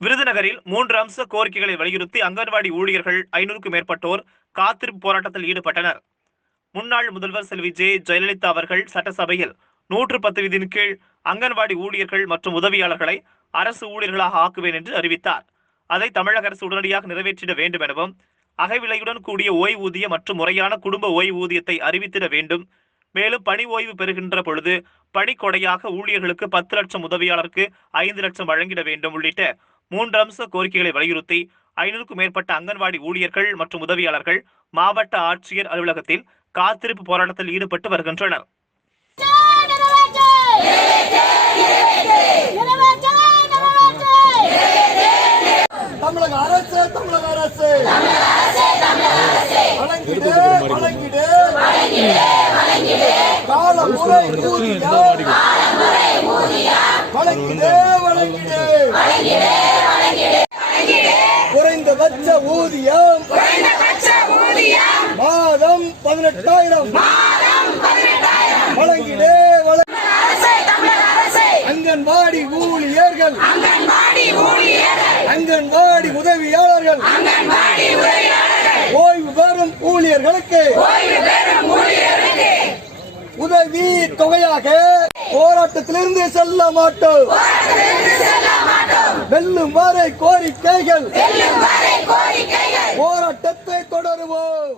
விருதுநகரில் மூன்று அம்ச கோரிக்கைகளை வலியுறுத்தி அங்கன்வாடி ஊழியர்கள் ஐநூறுக்கும் மேற்பட்டோர் காத்திருப்பு போராட்டத்தில் ஈடுபட்டனர். முன்னாள் முதல்வர் செல்வி ஜே. ஜெயலலிதா அவர்கள் சட்டசபையில் நூற்று பத்து விதியின் கீழ் அங்கன்வாடி ஊழியர்கள் மற்றும் உதவியாளர்களை அரசு ஊழியர்களாக ஆக்குவேன் என்று அறிவித்தார். அதை தமிழக அரசு உடனடியாக நிறைவேற்றிட வேண்டும் எனவும் அகவிலையுடன் கூடிய ஓய்வூதிய மற்றும் முறையான குடும்ப ஓய்வூதியத்தை அறிவித்திட வேண்டும். மேலும் பணி ஓய்வு பெறுகின்ற பொழுது பணிக்கொடையாக ஊழியர்களுக்கு பத்து லட்சம் உதவியாளருக்கு ஐந்து லட்சம் வழங்கிட வேண்டும் உள்ளிட்ட மூன்று அம்ச கோரிக்கைகளை வலியுறுத்தி ஐநூறுக்கும் மேற்பட்ட அங்கன்வாடி ஊழியர்கள் மற்றும் உதவியாளர்கள் மாவட்ட ஆட்சியர் அலுவலகத்தில் காத்திருப்பு போராட்டத்தில் ஈடுபட்டு வருகின்றனர். தமிழக அரசு தமிழக அரசு. வழங்கிடு வழங்கிடு. காலமுறை வழங்கிடு வழங்கிடு. பதினெட்டாயிரம். வழங்கிடு அங்கன்வாடி ஊழியர்கள். அங்கன்வாடி உதவியாளர்கள். ஓய்வு பெறும் ஊழியர்களுக்கு. உதவி தொகையாக போராட்டத்திலிருந்து செல்ல மாட்டோம். வெல்லும் வரை கோரிக்கைகள். போராட்டத்தை தொடருவோம்.